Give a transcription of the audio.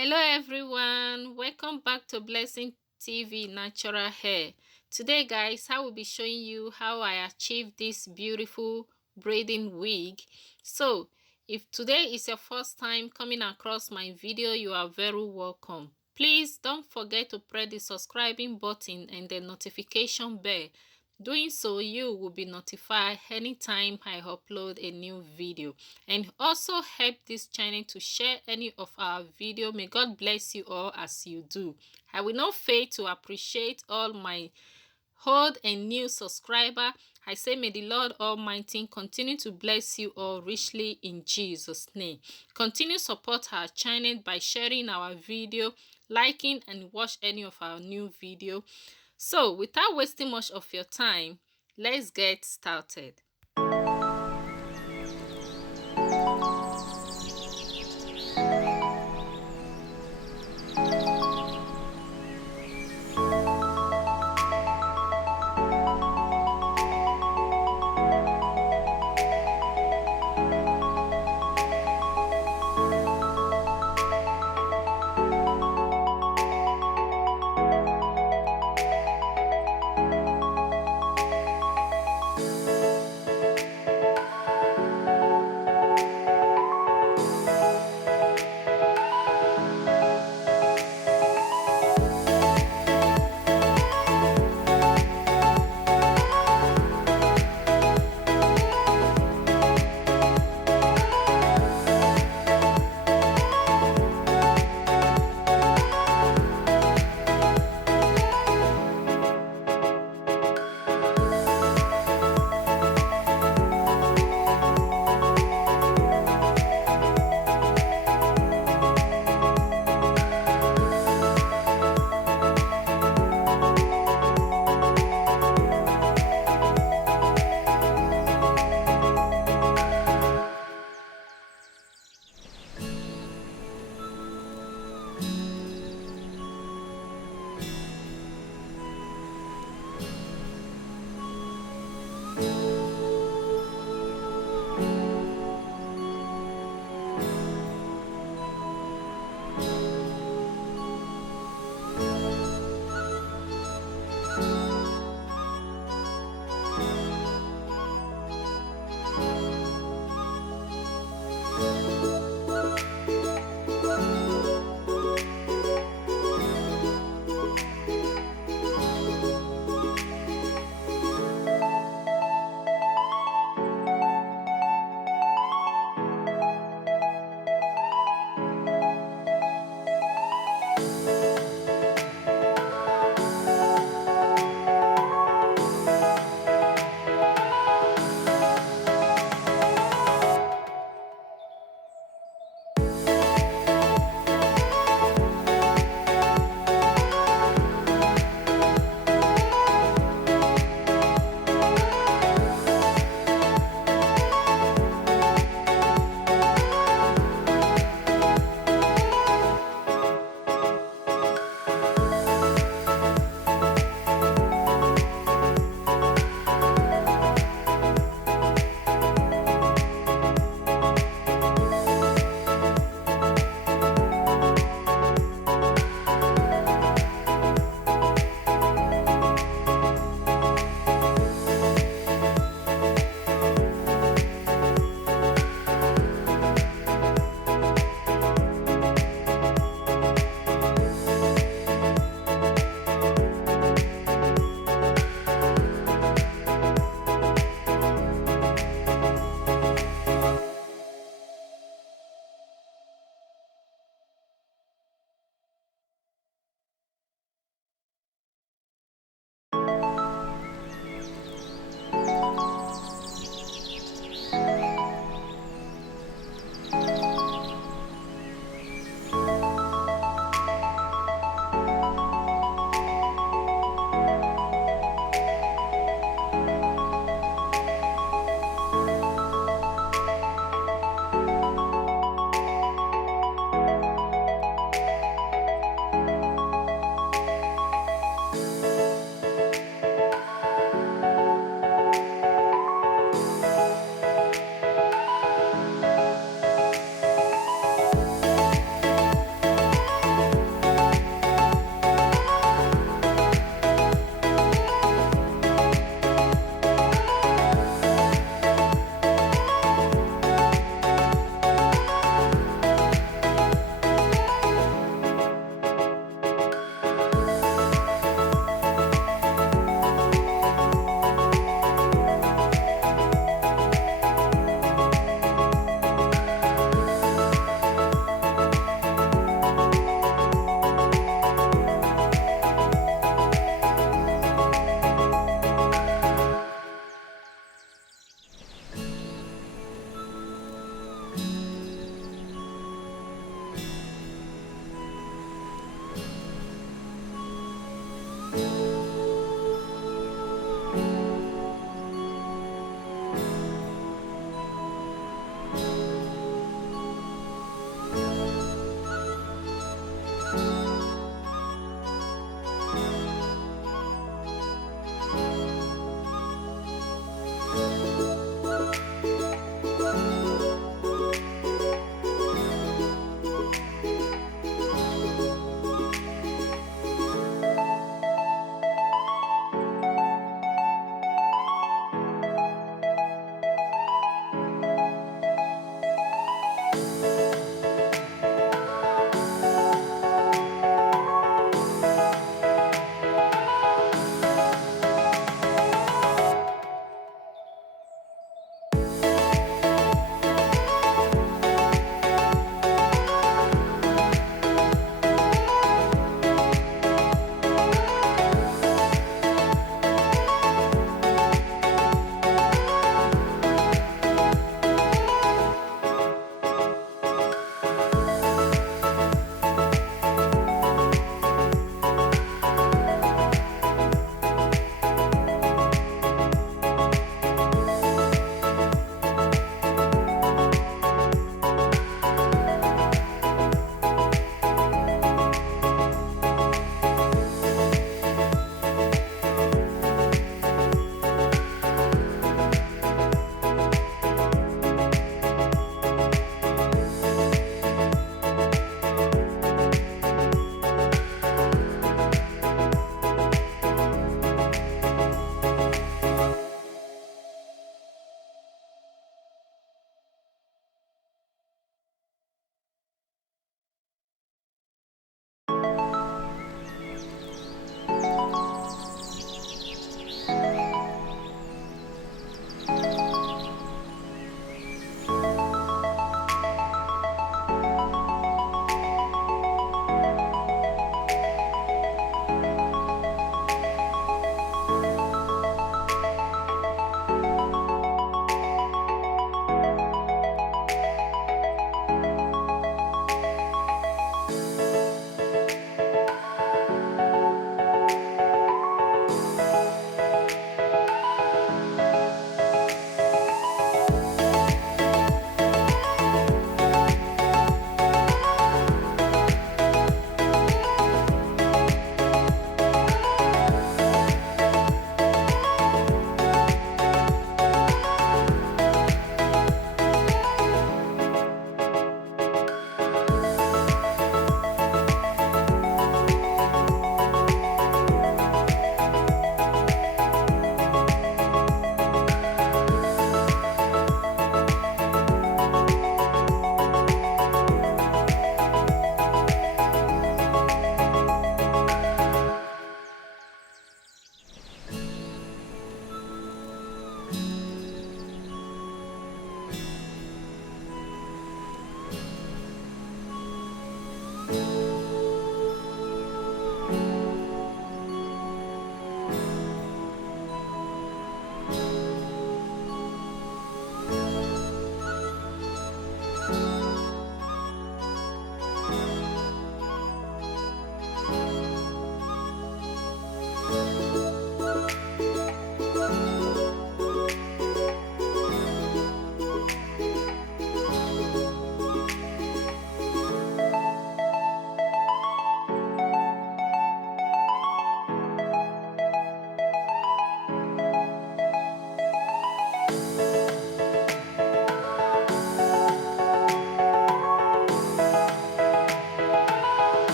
Hello everyone, welcome back to Blessing TV Natural Hair. Today guys, I will be showing you how I achieved this beautiful braiding wig. So if today is your first time coming across my video, you are very welcome. Please don't forget to press the subscribing button and the notification bell. Doing so, you will be notified anytime I upload a new video, and also help this channel to share any of our video. May God bless you all as you do. I will not fail to appreciate all my old and new subscriber. I say may the Lord Almighty continue to bless you all richly in Jesus' name. Continue support our channel by sharing our video, liking and watch any of our new video. So without wasting much of your time, let's get started.